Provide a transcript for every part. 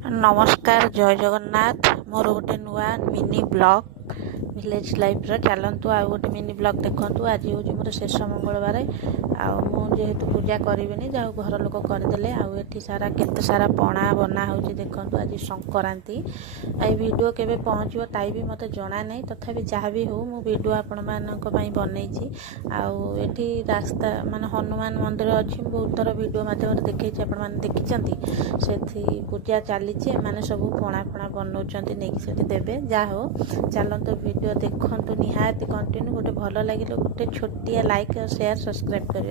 नमस्कार जय जगन्नाथ मोर गोटे नुआ मिनी ब्लॉग विलेज लाइफ चलतु आ गोटे मिनी ब्लॉग देखु। आज हूँ मोर शेष मंगलवार जेहेतु पूजा करी जहाँ घर लोक करदे आठी सारा केते सारा पणा बना हो देखु। आज संक्रांति आई वीडियो केवे पहुँचो ताई भी मत जना नहीं तथापि जहाँ भी हो मु वीडियो आपण मानी बनई आठी रास्ता मान हनुमान मंदिर अच्छी बहुत थर वीडियो मध्यम देखी देखी से पूजा चली एम सब पणा फणा बनाऊँ नहीं देवे जहाँ हो चलते वीडियो देखु निहाती कंटिन्यू गोटे भल लगे गोटे छोटिया लाइक शेयर सब्सक्राइब करेंगे।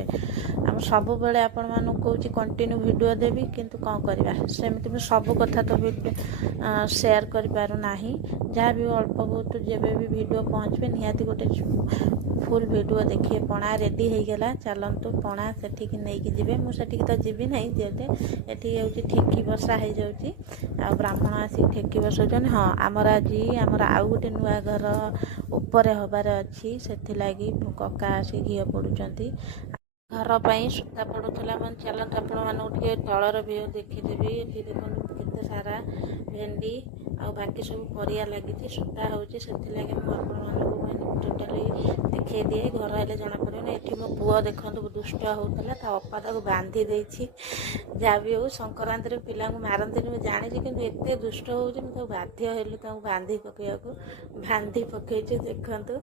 आम सब बेले आपण मानू कौच कंटिन्यू वीडियो देवी किंतु कौन करवा सेमती मुझे सब कथा तो वीडियो शेयर कर पारना जहाँ भी अल्प बहुत जब भी वीडियो पहुँचे निहाती गोटे फुल वीडियो देखिए। पणा रेडी हो गला चलतु पणा से नहीं जी मुझे तो जीवी ना जेते ये हूँ ठेकी बसा हो जाऊँगी आ ब्राह्मण आसिक ठेकी बसौन। हाँ आमर आज आमर आउ गोटे नुआ घर उपरे हबार अच्छी से कका आसिक घी पोड़ुंट घर पर सूता पड़ूला मैं चलते आपण मानक तलर व्यू देखीदेवी। ये देखो केते सारा भेंडी आ बाकी सब परिया लगी सूता होगी से टोटाली देखे दिए घर हेल्ले जना पड़े ये मो पुआ देखो दुष्ट होता था अपा ताको बांधी देछि जहाँ भी हो संक्रांति पिला मारती मुझे जानी कि एत दुष्ट हो बाध्य हेलु बांधी पकड़ बांधी पकई देखु